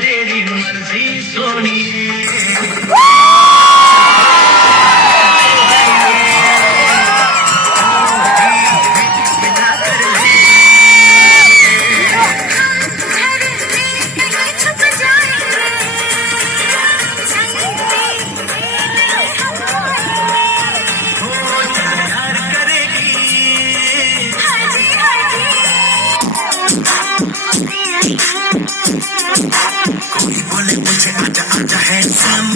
तेरी मर्जी सोनिए बोले मुझे आजा आजा हैंडसम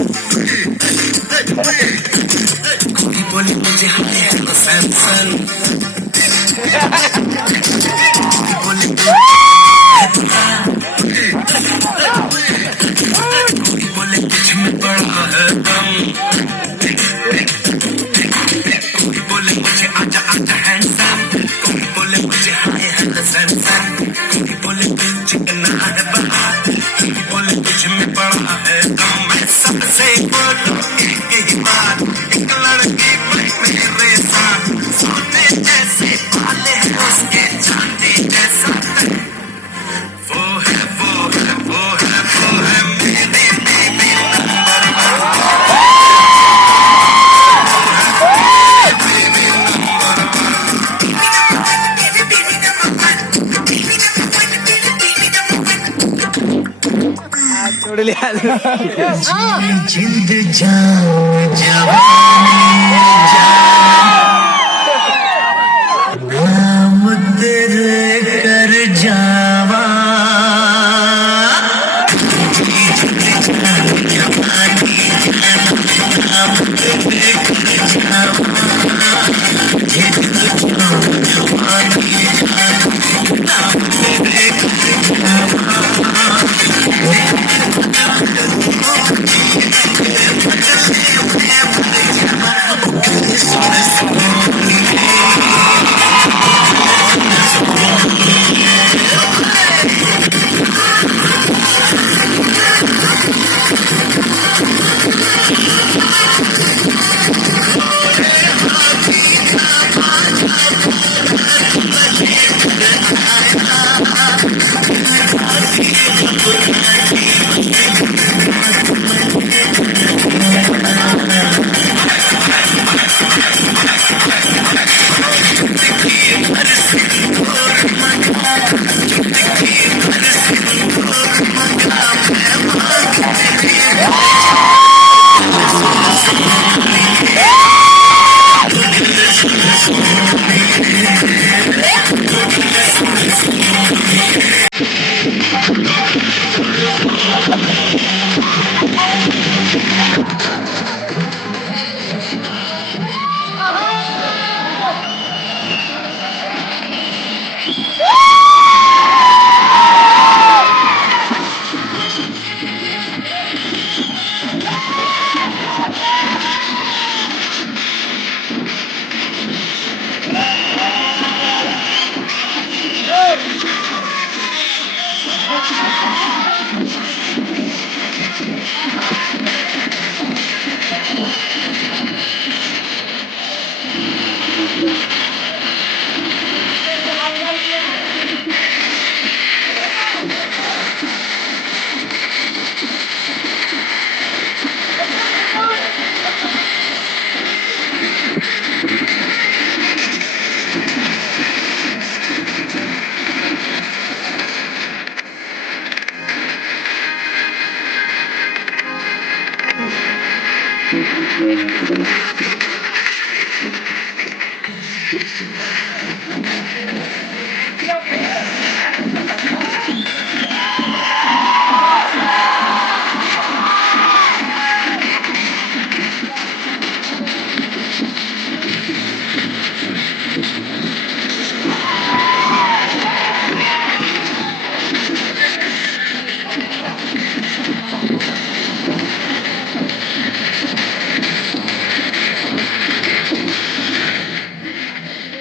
कोई बोले मुझे हाय हेलो सैमसन बोले बोले कुछ में बड़ा है दम कोई बोले मुझे आजा आजा हैंडसम कोई बोले मुझे हाय हेलो सैमसन कोई बोले दिल चिकना है बहा बोले तुझ में बड़ा है दम मैं सबसे बोलूं एक ही बात एक लड़की मेरे साथ सोने जैसे बाले हैं उसके चांदी जैसा वो है वो है वो है वो है मेरी बीबी नंबर जिंद जान जवानी नाम तेरे कर जावा नाम तेरे कर जावा नाम तेरे कर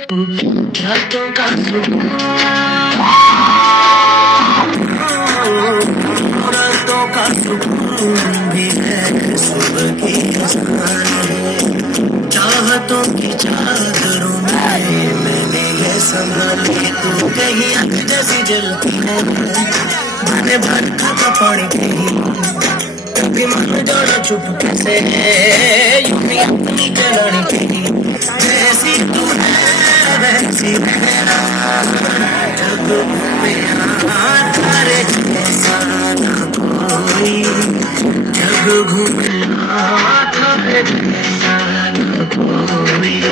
रातों का सुकून, रातों का सुकून भी है, सुबह की अजान है। चाहतों की चादरों में मैंने ये संभाली, तू कहीं आग जैसी जलती है। मैंने भरता था पानी कहीं, कभी मन जोड़ा चुपके से, यूं ही अपनी जलानी कहीं। जैसी तू है वैसी रहना, जब घूमे तारे जैसा ना कोई, जब घूमे तारे जैसा ना कोई।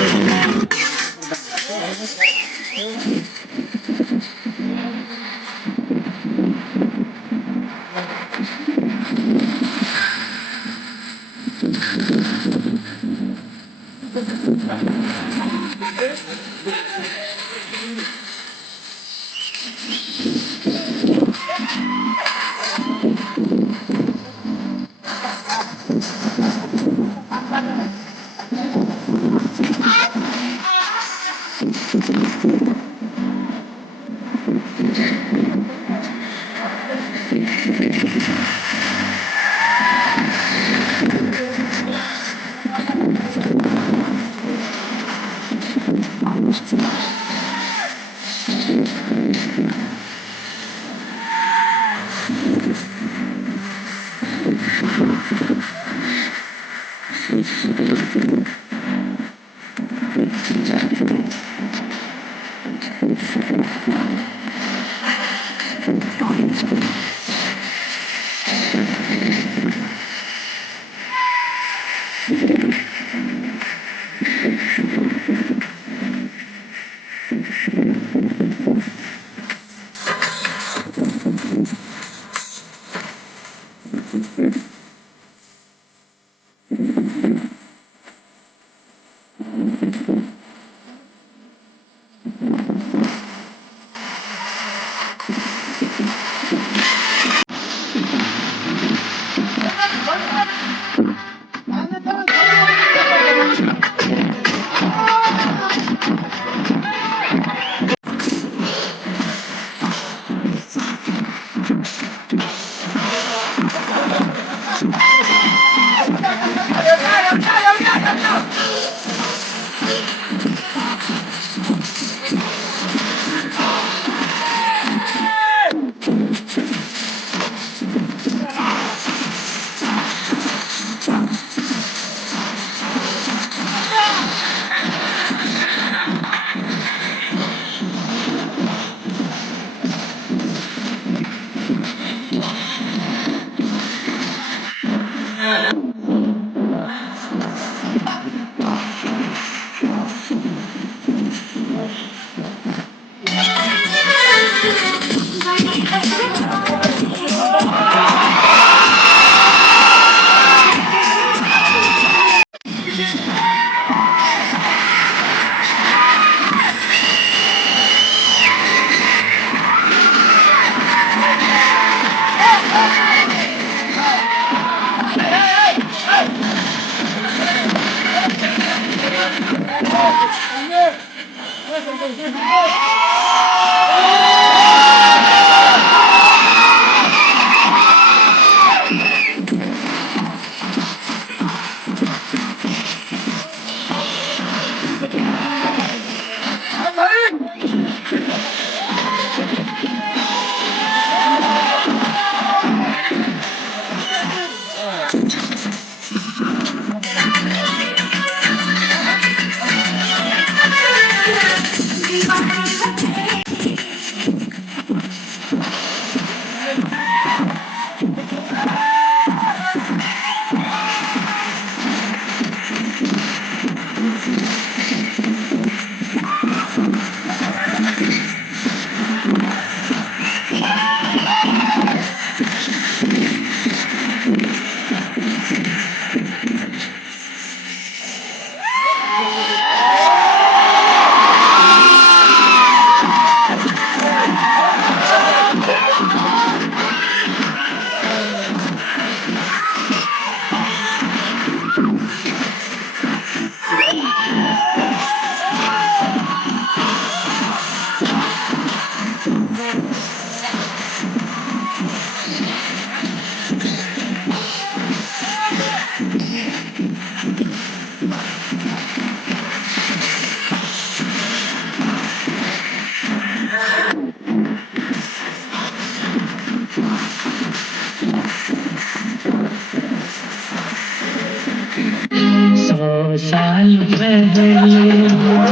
साल पहले मुझे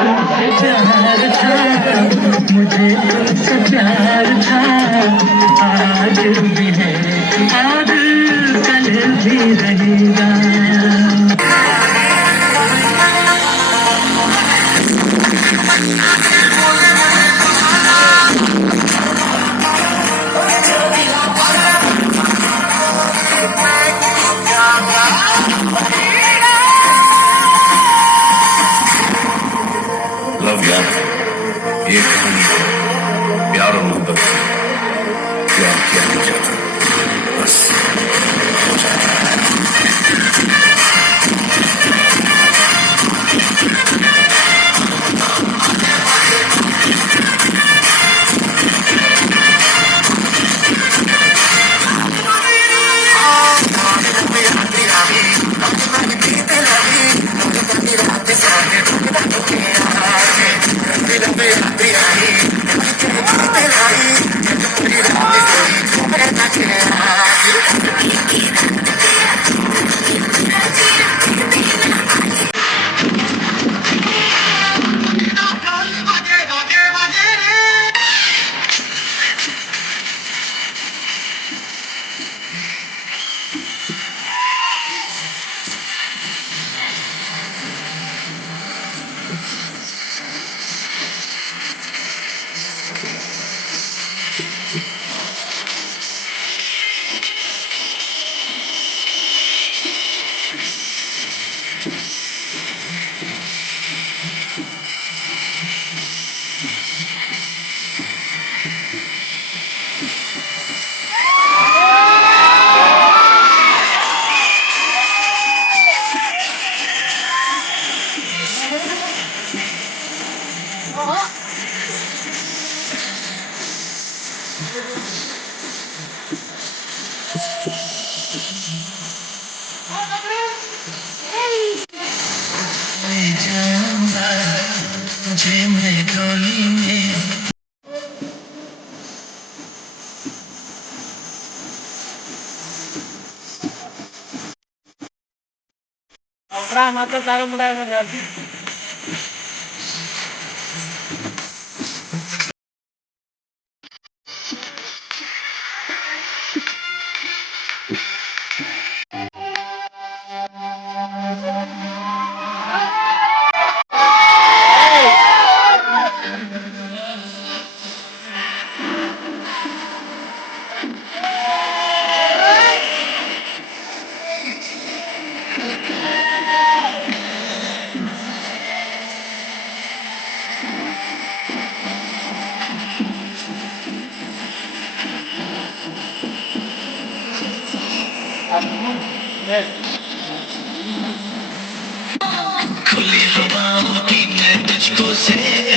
तुमसे प्यार था, मुझे तुमसे प्यार था। आज भी है और कल भी रहेगा। लव यार, ये कहानी प्यार और मोहब्बत की। प्यार किया नहीं जाता, बस हो जाता। मुझे मैं डोली में खुली हवाओं की मैं तुझको से